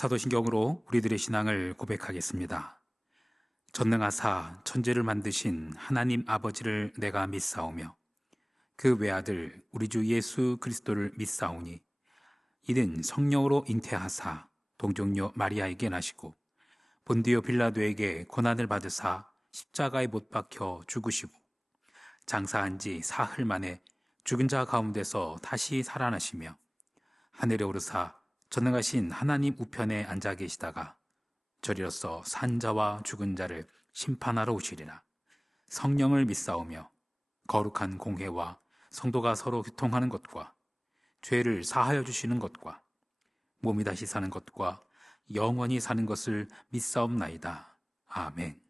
사도신경으로 우리들의 신앙을 고백하겠습니다. 전능하사 천지를 만드신 하나님 아버지를 내가 믿사오며 그 외아들 우리 주 예수 그리스도를 믿사오니 이는 성령으로 잉태하사 동정녀 마리아에게 나시고 본디오 빌라도에게 고난을 받으사 십자가에 못 박혀 죽으시고 장사한 지 사흘 만에 죽은 자 가운데서 다시 살아나시며 하늘에 오르사 전능하신 하나님 우편에 앉아 계시다가 저리로서 산자와 죽은 자를 심판하러 오시리라. 성령을 믿사오며 거룩한 공회와 성도가 서로 교통하는 것과 죄를 사하여 주시는 것과 몸이 다시 사는 것과 영원히 사는 것을 믿사옵나이다. 아멘.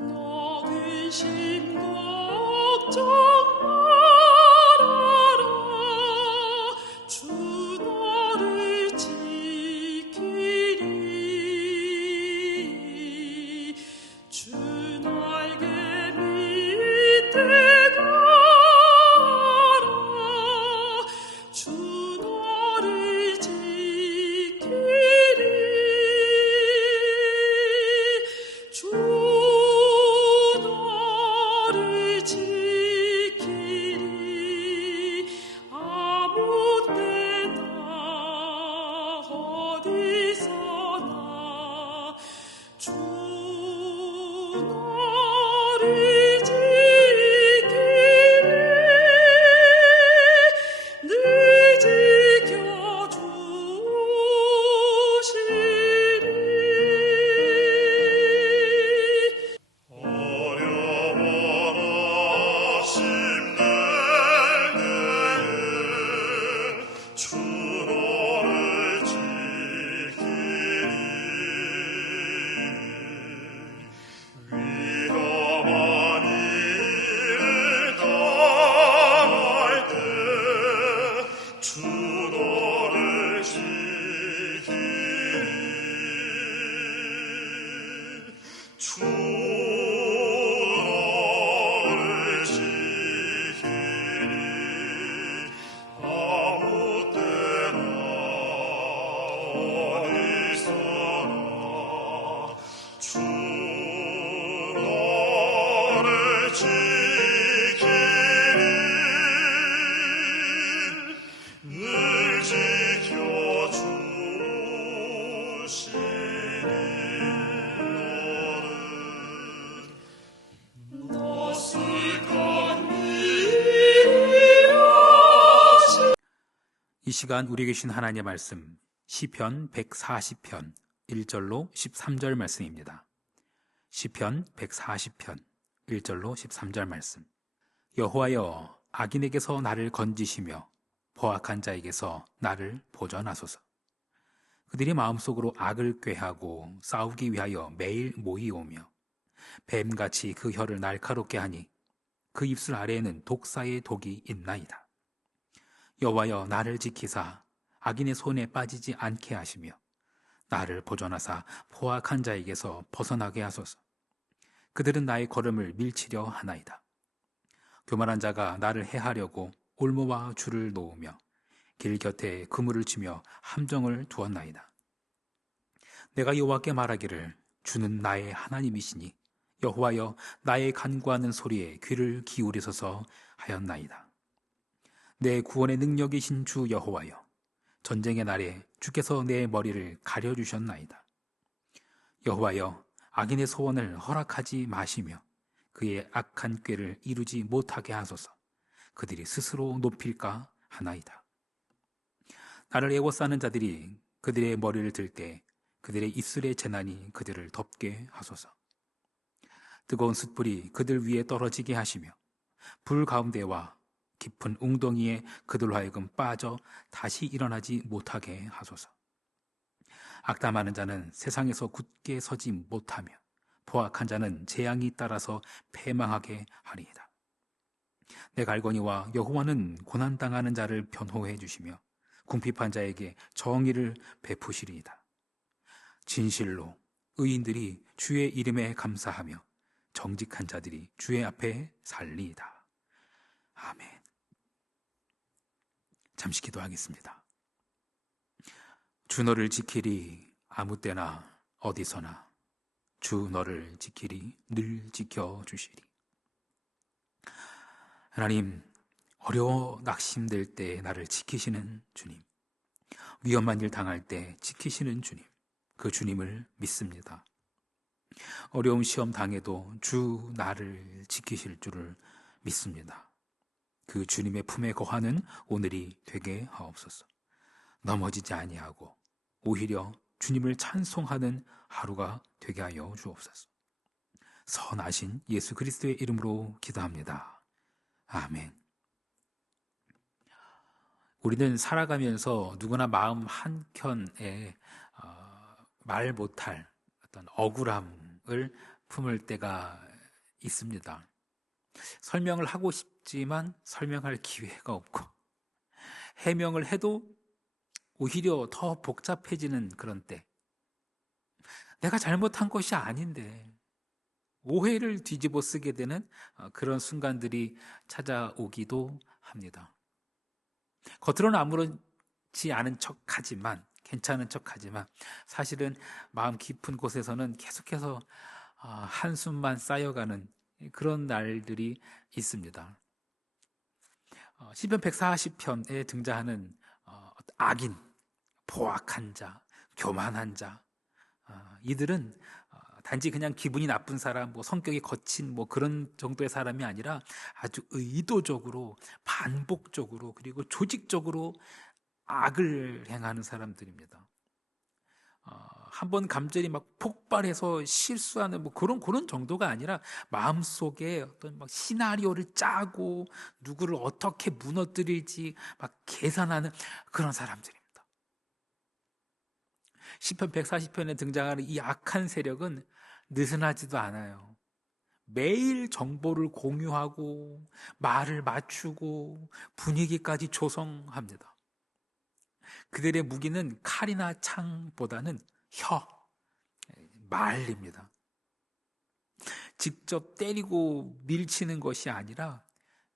너 근심 걱정 말아라. 주 너를 지키리. 주 날개 밑에 가라. 주 너를 지키리. 주 너를 지키리. 아무 때나 어디서나 주 너를 지키리. 늘 지켜주시리. 어려워라 힘내네 주 너를 지키리. 위험한 일을 당할 때 주 너를 지키리. 주 너를 지키리. 아무 때나 어디서나 주 너를 지키리. 늘 지켜주시니 너를 쓸건 미리하시. 이 시간 우리에게 주신 하나님의 말씀 시편 140편 1절로 13절 말씀입니다. 시편 140편 1절로 13절 말씀. 여호와여, 악인에게서 나를 건지시며 포악한 자에게서 나를 보전하소서. 그들이 마음속으로 악을 꾀하고 싸우기 위하여 매일 모이오며 뱀같이 그 혀를 날카롭게 하니 그 입술 아래에는 독사의 독이 있나이다. 여호와여, 나를 지키사 악인의 손에 빠지지 않게 하시며 나를 보전하사 포악한 자에게서 벗어나게 하소서. 그들은 나의 걸음을 밀치려 하나이다. 교만한 자가 나를 해하려고 올무와 줄을 놓으며 길 곁에 그물을 치며 함정을 두었나이다. 내가 여호와께 말하기를 주는 나의 하나님이시니 여호와여, 나의 간구하는 소리에 귀를 기울이소서 하였나이다. 내 구원의 능력이신 주 여호와여, 전쟁의 날에 주께서 내 머리를 가려주셨나이다. 여호와여, 악인의 소원을 허락하지 마시며 그의 악한 꾀를 이루지 못하게 하소서. 그들이 스스로 높일까 하나이다. 나를 애워싸는 자들이 그들의 머리를 들 때 그들의 입술의 재난이 그들을 덮게 하소서. 뜨거운 숯불이 그들 위에 떨어지게 하시며 불 가운데와 깊은 웅덩이에 그들로 하여금 빠져 다시 일어나지 못하게 하소서. 악담하는 자는 세상에서 굳게 서지 못하며 포악한 자는 재앙이 따라서 패망하게 하리이다. 내가 알거니와 여호와는 고난당하는 자를 변호해 주시며 궁핍한 자에게 정의를 베푸시리이다. 진실로 의인들이 주의 이름에 감사하며 정직한 자들이 주의 앞에 살리이다. 아멘. 잠시 기도하겠습니다. 주 너를 지키리 아무 때나 어디서나 주 너를 지키리 늘 지켜주시리. 하나님, 어려워 낙심될 때 나를 지키시는 주님, 위험한 일 당할 때 지키시는 주님, 그 주님을 믿습니다. 어려운 시험 당해도 주 나를 지키실 줄을 믿습니다. 그 주님의 품에 거하는 오늘이 되게 하옵소서. 넘어지지 아니하고 오히려 주님을 찬송하는 하루가 되게 하여 주옵소서. 선하신 예수 그리스도의 이름으로 기도합니다. 아멘. 우리는 살아가면서 누구나 마음 한켠에 말 못할 어떤 억울함을 품을 때가 있습니다. 설명을 하고 싶지만 설명할 기회가 없고, 해명을 해도 오히려 더 복잡해지는 그런 때, 내가 잘못한 것이 아닌데 오해를 뒤집어 쓰게 되는 그런 순간들이 찾아오기도 합니다. 겉으로는 아무렇지 않은 척하지만, 괜찮은 척하지만 사실은 마음 깊은 곳에서는 계속해서 한숨만 쌓여가는 그런 날들이 있습니다. 시편 140편에 등장하는 악인, 포악한 자, 교만한 자, 이들은 단지 그냥 기분이 나쁜 사람, 성격이 거친 그런 정도의 사람이 아니라 아주 의도적으로, 반복적으로, 그리고 조직적으로 악을 행하는 사람들입니다. 한번 감정이 막 폭발해서 실수하는 그런 정도가 아니라 마음속에 어떤 시나리오를 짜고 누구를 어떻게 무너뜨릴지 막 계산하는 그런 사람들입니다. 시편 140편에 등장하는 이 악한 세력은 느슨하지도 않아요. 매일 정보를 공유하고 말을 맞추고 분위기까지 조성합니다. 그들의 무기는 칼이나 창보다는 말입니다. 직접 때리고 밀치는 것이 아니라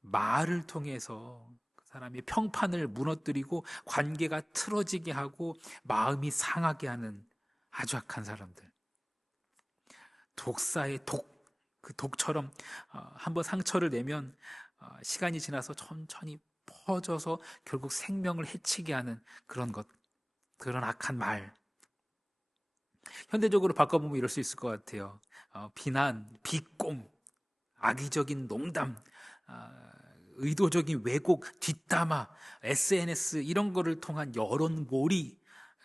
말을 통해서 그 사람의 평판을 무너뜨리고 관계가 틀어지게 하고 마음이 상하게 하는 아주 악한 사람들. 독사의 그 독처럼 한번 상처를 내면 시간이 지나서 천천히 퍼져서 결국 생명을 해치게 하는 그런 악한 말. 현대적으로 바꿔보면 이럴 수 있을 것 같아요. 비난, 비꼼, 악의적인 농담, 의도적인 왜곡, 뒷담화, SNS 이런 거를 통한 여론몰이,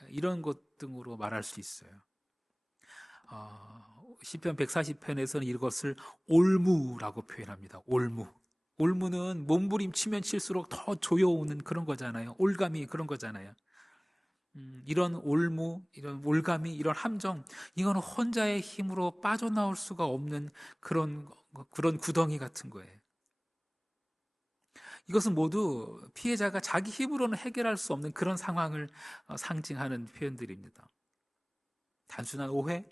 이런 것 등으로 말할 수 있어요. 시편 140편에서는 이것을 올무라고 표현합니다. 올무는 몸부림치면 칠수록 더 조여오는 그런 거잖아요. 올감이 그런 거잖아요. 이런 올무, 이런 올감이, 이런 함정, 이거는 혼자의 힘으로 빠져나올 수가 없는 그런 구덩이 같은 거예요. 이것은 모두 피해자가 자기 힘으로는 해결할 수 없는 그런 상황을 상징하는 표현들입니다. 단순한 오해,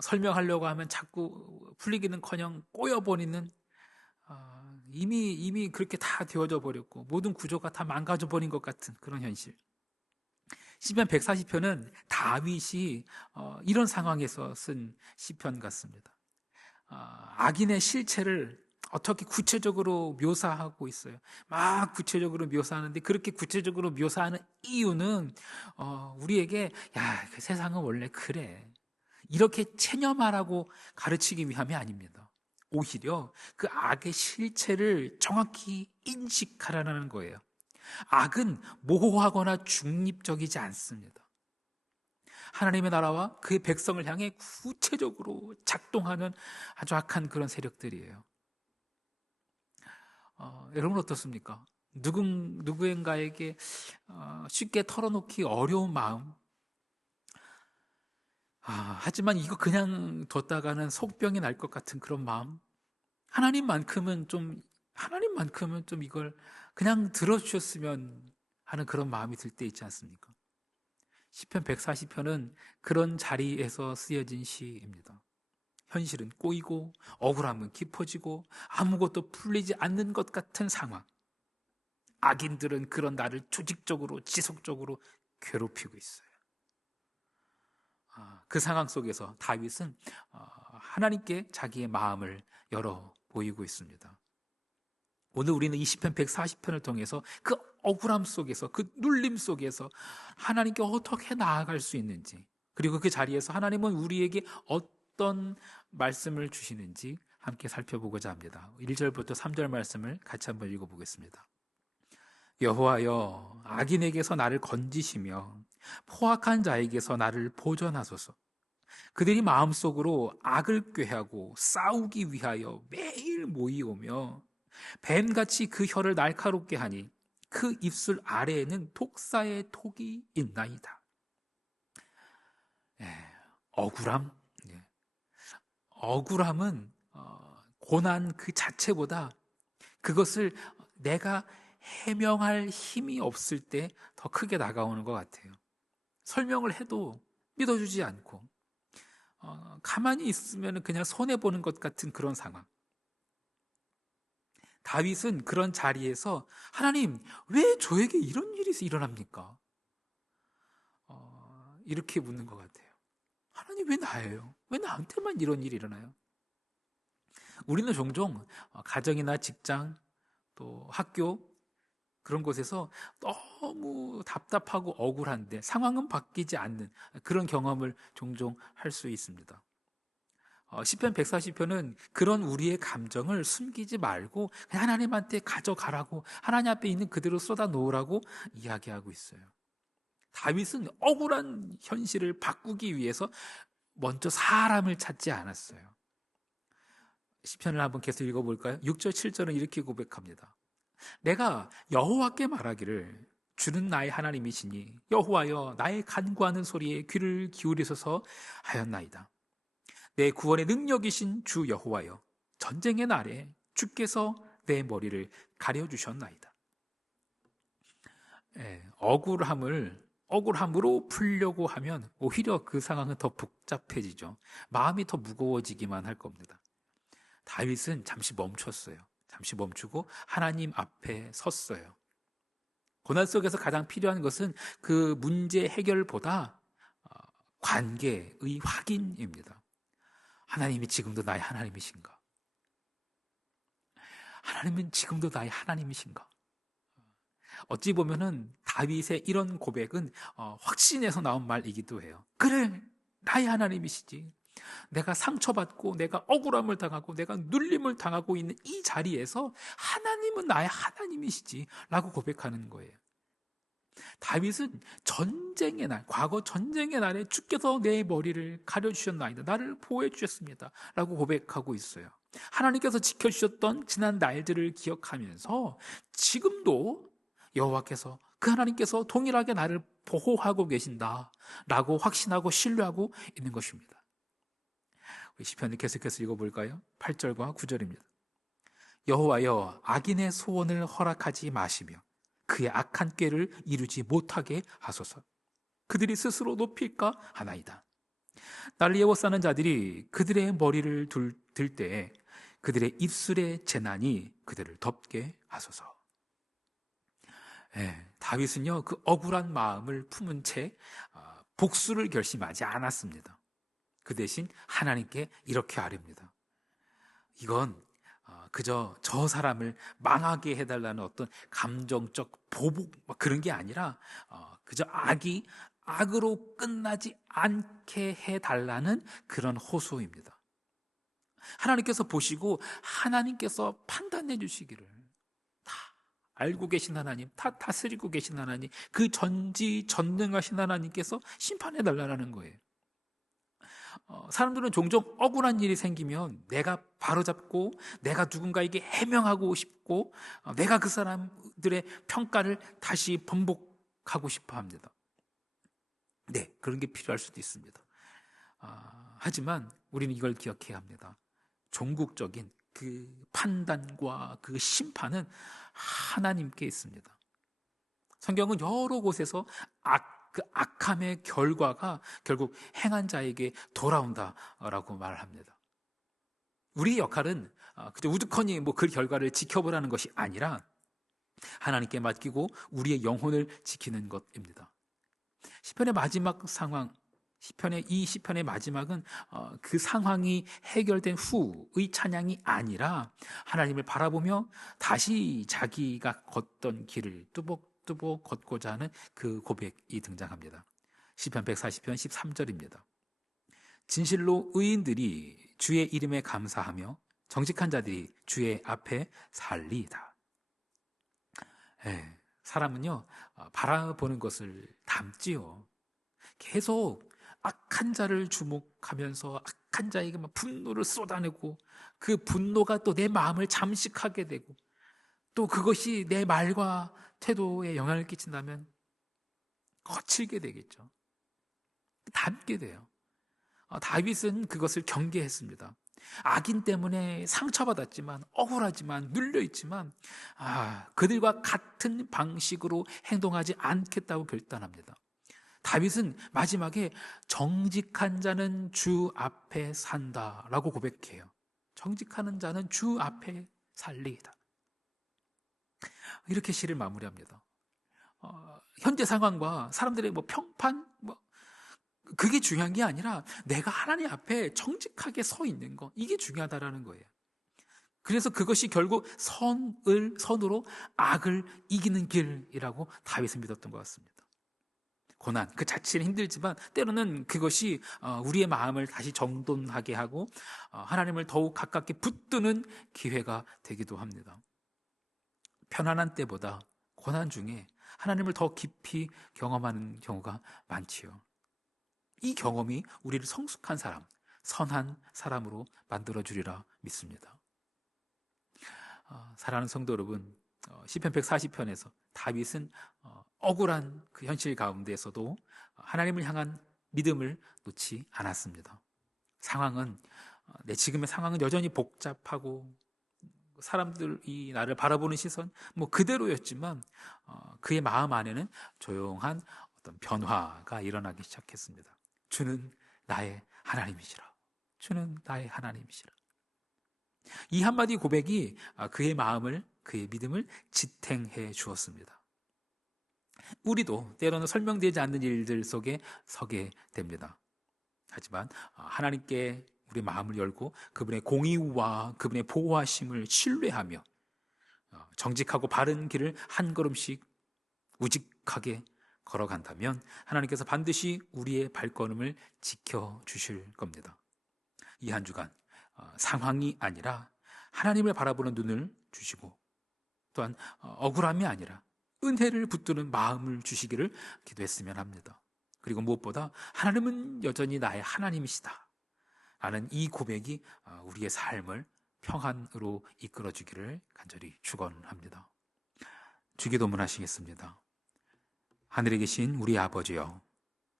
설명하려고 하면 자꾸 풀리기는커녕 꼬여버리는, 이미 그렇게 다 되어져 버렸고 모든 구조가 다 망가져 버린 것 같은 그런 현실. 시편 140편은 다윗이 이런 상황에서 쓴 시편 같습니다. 악인의 실체를 어떻게 구체적으로 묘사하고 있어요. 막 구체적으로 묘사하는데, 그렇게 구체적으로 묘사하는 이유는 우리에게 그 세상은 원래 그래, 이렇게 체념하라고 가르치기 위함이 아닙니다. 오히려 그 악의 실체를 정확히 인식하라는 거예요. 악은 모호하거나 중립적이지 않습니다. 하나님의 나라와 그의 백성을 향해 구체적으로 작동하는 아주 악한 그런 세력들이에요. 여러분 어떻습니까? 누구인가에게 쉽게 털어놓기 어려운 마음, 하지만 이거 그냥 뒀다가는 속병이 날 것 같은 그런 마음, 하나님만큼은 좀 이걸 그냥 들어주셨으면 하는 그런 마음이 들 때 있지 않습니까? 시편 140편은 그런 자리에서 쓰여진 시입니다. 현실은 꼬이고 억울함은 깊어지고 아무것도 풀리지 않는 것 같은 상황. 악인들은 그런 나를 조직적으로 지속적으로 괴롭히고 있어요. 그 상황 속에서 다윗은 하나님께 자기의 마음을 열어 보이고 있습니다. 오늘 우리는 이 시편 140편을 통해서 그 억울함 속에서, 그 눌림 속에서 하나님께 어떻게 나아갈 수 있는지, 그리고 그 자리에서 하나님은 우리에게 어떤 말씀을 주시는지 함께 살펴보고자 합니다. 1절부터 3절 말씀을 같이 한번 읽어보겠습니다. 여호와여, 악인에게서 나를 건지시며 포악한 자에게서 나를 보전하소서. 그들이 마음속으로 악을 꾀하고 싸우기 위하여 매일 모이오며 뱀같이 그 혀를 날카롭게 하니 그 입술 아래에는 독사의 톡이 있나이다. 억울함. 억울함은 고난 그 자체보다 그것을 내가 해명할 힘이 없을 때 더 크게 다가오는 것 같아요. 설명을 해도 믿어주지 않고 가만히 있으면 그냥 손해보는 것 같은 그런 상황. 다윗은 그런 자리에서 하나님, 왜 저에게 이런 일이 일어납니까? 이렇게 묻는 것 같아요. 하나님, 왜 나예요? 왜 나한테만 이런 일이 일어나요? 우리는 종종 가정이나 직장, 또 학교, 그런 곳에서 너무 답답하고 억울한데 상황은 바뀌지 않는 그런 경험을 종종 할 수 있습니다. 시편 140편은 그런 우리의 감정을 숨기지 말고 그냥 하나님한테 가져가라고, 하나님 앞에 있는 그대로 쏟아 놓으라고 이야기하고 있어요. 다윗은 억울한 현실을 바꾸기 위해서 먼저 사람을 찾지 않았어요. 시편을 한번 계속 읽어볼까요? 6절, 7절은 이렇게 고백합니다. 내가 여호와께 말하기를 주는 나의 하나님이시니 여호와여, 나의 간구하는 소리에 귀를 기울이소서 하였나이다. 내 구원의 능력이신 주 여호와여, 전쟁의 날에 주께서 내 머리를 가려주셨나이다. 억울함으로 풀려고 하면 오히려 그 상황은 더 복잡해지죠. 마음이 더 무거워지기만 할 겁니다. 다윗은 잠시 멈췄어요. 잠시 멈추고 하나님 앞에 섰어요. 고난 속에서 가장 필요한 것은 그 문제 해결보다 관계의 확인입니다. 하나님이 지금도 나의 하나님이신가? 하나님은 지금도 나의 하나님이신가? 어찌 보면은 다윗의 이런 고백은 확신에서 나온 말이기도 해요. 그래, 나의 하나님이시지. 내가 상처받고 내가 억울함을 당하고 내가 눌림을 당하고 있는 이 자리에서 하나님은 나의 하나님이시지 라고 고백하는 거예요. 다윗은 전쟁의 날, 과거 전쟁의 날에 주께서 내 머리를 가려주셨나이다, 나를 보호해 주셨습니다 라고 고백하고 있어요. 하나님께서 지켜주셨던 지난 날들을 기억하면서 지금도 여호와께서, 그 하나님께서 동일하게 나를 보호하고 계신다 라고 확신하고 신뢰하고 있는 것입니다. 시편을 계속해서 읽어볼까요? 8절과 9절입니다. 여호와여, 악인의 소원을 허락하지 마시며 그의 악한 꾀를 이루지 못하게 하소서. 그들이 스스로 높일까 하나이다. 나를 애워싸는 자들이 그들의 머리를 들 때에 그들의 입술의 재난이 그들을 덮게 하소서. 다윗은요, 그 억울한 마음을 품은 채 복수를 결심하지 않았습니다. 그 대신 하나님께 이렇게 아뢰입니다. 이건 그저 저 사람을 망하게 해달라는 어떤 감정적 보복 그런 게 아니라 그저 악이 악으로 끝나지 않게 해달라는 그런 호소입니다. 하나님께서 보시고 하나님께서 판단해 주시기를, 다 알고 계신 하나님, 다 다스리고 계신 하나님, 그 전지전능하신 하나님께서 심판해 달라는 거예요. 사람들은 종종 억울한 일이 생기면 내가 바로잡고 내가 누군가에게 해명하고 싶고 내가 그 사람들의 평가를 다시 번복하고 싶어 합니다. 네, 그런 게 필요할 수도 있습니다. 하지만 우리는 이걸 기억해야 합니다. 종국적인 그 판단과 그 심판은 하나님께 있습니다. 성경은 여러 곳에서 그 악함의 결과가 결국 행한 자에게 돌아온다라고 말합니다. 우리의 역할은 그저 우두커니 그 결과를 지켜보라는 것이 아니라 하나님께 맡기고 우리의 영혼을 지키는 것입니다. 시편의 마지막 상황, 이 시편의 마지막은 그 상황이 해결된 후의 찬양이 아니라 하나님을 바라보며 다시 자기가 걷던 길을 뚜벅뚜벅 걷고자 하는 그 고백이 등장합니다. 시편 140편 13절입니다. 진실로 의인들이 주의 이름에 감사하며 정직한 자들이 주의 앞에 살리이다. 사람은요, 바라보는 것을 담지요. 계속 악한 자를 주목하면서 악한 자에게 막 분노를 쏟아내고 그 분노가 또 내 마음을 잠식하게 되고 또 그것이 내 말과 태도에 영향을 끼친다면 거칠게 되겠죠. 닮게 돼요. 다윗은 그것을 경계했습니다. 악인 때문에 상처받았지만 억울하지만 눌려있지만 그들과 같은 방식으로 행동하지 않겠다고 결단합니다. 다윗은 마지막에 정직한 자는 주 앞에 산다라고 고백해요. 정직하는 자는 주 앞에 살리이다. 이렇게 시를 마무리합니다. 현재 상황과 사람들의 평판 그게 중요한 게 아니라 내가 하나님 앞에 정직하게 서 있는 거, 이게 중요하다라는 거예요. 그래서 그것이 결국 선으로 악을 이기는 길이라고 다윗은 믿었던 것 같습니다. 고난 그 자체는 힘들지만 때로는 그것이 우리의 마음을 다시 정돈하게 하고 하나님을 더욱 가깝게 붙드는 기회가 되기도 합니다. 편안한 때보다 고난 중에 하나님을 더 깊이 경험하는 경우가 많지요. 이 경험이 우리를 성숙한 사람, 선한 사람으로 만들어주리라 믿습니다. 사랑하는 성도 여러분, 시편 140편에서 다윗은 억울한 그 현실 가운데에서도 하나님을 향한 믿음을 놓지 않았습니다. 지금의 상황은 여전히 복잡하고 사람들이 나를 바라보는 시선 그대로였지만 그의 마음 안에는 조용한 어떤 변화가 일어나기 시작했습니다. 주는 나의 하나님이시라. 주는 나의 하나님이시라. 이 한마디 고백이 그의 마음을, 그의 믿음을 지탱해 주었습니다. 우리도 때로는 설명되지 않는 일들 속에 서게 됩니다. 하지만 하나님께 우리 마음을 열고 그분의 공의와 그분의 보호하심을 신뢰하며 정직하고 바른 길을 한 걸음씩 우직하게 걸어간다면 하나님께서 반드시 우리의 발걸음을 지켜주실 겁니다. 이 한 주간 상황이 아니라 하나님을 바라보는 눈을 주시고 또한 억울함이 아니라 은혜를 붙드는 마음을 주시기를 기도했으면 합니다. 그리고 무엇보다 하나님은 여전히 나의 하나님이시다 라는 이 고백이 우리의 삶을 평안으로 이끌어주기를 간절히 축원합니다. 주기도문 하시겠습니다. 하늘에 계신 우리 아버지여,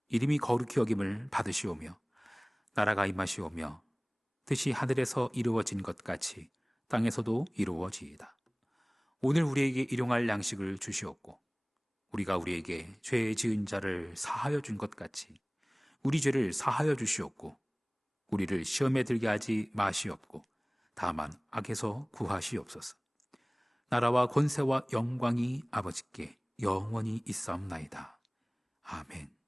이름이 거룩히 여김을 받으시오며 나라가 임하시오며 뜻이 하늘에서 이루어진 것 같이 땅에서도 이루어지이다. 오늘 우리에게 일용할 양식을 주시옵고 우리가 우리에게 죄 지은 자를 사하여 준 것 같이 우리 죄를 사하여 주시옵고 우리를 시험에 들게 하지 마시옵고 다만 악에서 구하시옵소서. 나라와 권세와 영광이 아버지께 영원히 있사옵나이다. 아멘.